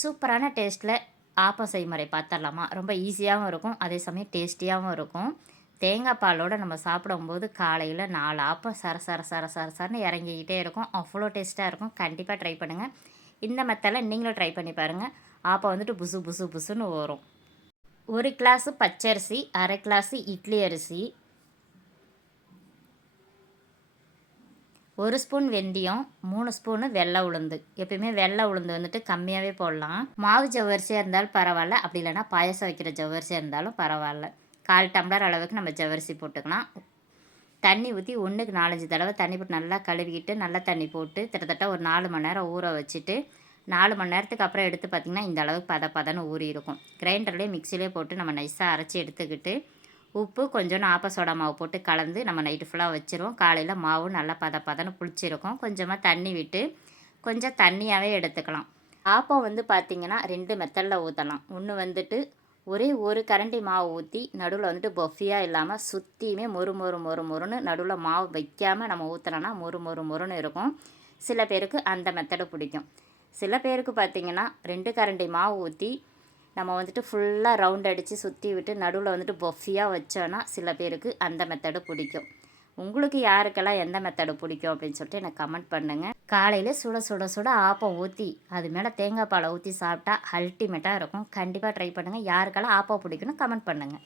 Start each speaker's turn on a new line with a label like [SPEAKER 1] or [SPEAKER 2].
[SPEAKER 1] சூப்பரான டேஸ்ட்டில் ஆப்பம் செய்முறை பார்த்துடலாமா ரொம்ப ஈஸியாகவும் இருக்கும் அதே சமயம் டேஸ்டியாகவும் இருக்கும். தேங்காய் பாலோடு நம்ம சாப்பிடும்போது காலையில் நாலு ஆப்பம் சர சர சர சர சரன்னு இறங்கிக்கிட்டே இருக்கும். அவ்வளோ டேஸ்ட்டாக இருக்கும். கண்டிப்பாக ட்ரை பண்ணுங்கள் இந்த மெத்தடில் நீங்களும் ட்ரை பண்ணி பாருங்கள் ஆப்பம் வந்துட்டு புசு புசு புசுன்னு வரும். ஒரு கிளாஸு பச்சரிசி அரை கிளாஸு இட்லி அரிசி ஒரு ஸ்பூன் வெந்தயம் மூணு ஸ்பூனு வெள்ளை உளுந்து. எப்பயுமே வெள்ளை உளுந்து வந்துட்டு கம்மியாகவே போடலாம். மாவு ஜவ்வரிசியாக இருந்தாலும் பரவாயில்ல. அப்படி இல்லைன்னா பாயசம் வைக்கிற ஜவ்வரிசியாக இருந்தாலும் பரவாயில்ல. கால் டம்ளர் அளவுக்கு நம்ம ஜவ்வரிசி போட்டுக்கலாம். தண்ணி ஊற்றி ஒன்றுக்கு நாலஞ்சு தடவை தண்ணி போட்டு நல்லா கழுவிக்கிட்டு நல்லா தண்ணி போட்டு கிட்டத்தட்ட ஒரு நாலு மணி நேரம் ஊற வச்சுட்டு நாலு மணி நேரத்துக்கு அப்புறம் எடுத்து பார்த்திங்கன்னா இந்த அளவுக்கு பத பதன்னு ஊறி இருக்கும் கிரைண்டர்லேயே மிக்சிலே போட்டு நம்ம நைஸாக அரைச்சி எடுத்துக்கிட்டு உப்பு கொஞ்சம் ஆப்ப சோடா மாவு போட்டு கலந்து நம்ம நைட்டு ஃபுல்லாக வச்சுருவோம். காலையில் மாவு நல்லா பத பதன்னு புளிச்சிருக்கும். கொஞ்சமாக தண்ணி விட்டு கொஞ்சம் தண்ணியாகவே எடுத்துக்கலாம். ஆப்பம் வந்து பார்த்திங்கன்னா ரெண்டு மெத்தடில் ஊற்றலாம் ஒன்று வந்துட்டு ஒரே ஒரு கரண்டி மாவு ஊற்றி நடுவில் வந்துட்டு பொஃபியாக இல்லாமல் சுற்றியுமே மொறு மொறு மொறு மொறுன்னு நடுவில் மாவு வைக்காமல் நம்ம ஊற்றுனோன்னா மொறு மொறு மொறுன்னு இருக்கும். சில பேருக்கு அந்த மெத்தடு பிடிக்கும். சில பேருக்கு பார்த்திங்கன்னா ரெண்டு கரண்டி மாவு ஊற்றி நம்ம வந்துட்டு ஃபுல்லாக ரவுண்ட் அடித்து சுற்றி விட்டு நடுவில் வந்துட்டு பொஃபியாக வச்சோன்னா சில பேருக்கு அந்த மெத்தடு பிடிக்கும். உங்களுக்கு யாருக்கெல்லாம் எந்த மெத்தடு பிடிக்கும் அப்படின்னு சொல்லிட்டு எனக்கு கமெண்ட் பண்ணுங்கள் காலையில் சுட சுட சுட ஆப்பம் ஊற்றி அது மேலே தேங்காய் பாலை ஊற்றி சாப்பிட்டா அல்டிமேட்டாக இருக்கும். கண்டிப்பாக ட்ரை பண்ணுங்கள் யாருக்கெல்லாம் ஆப்பம் பிடிக்குன்னு கமெண்ட் பண்ணுங்கள்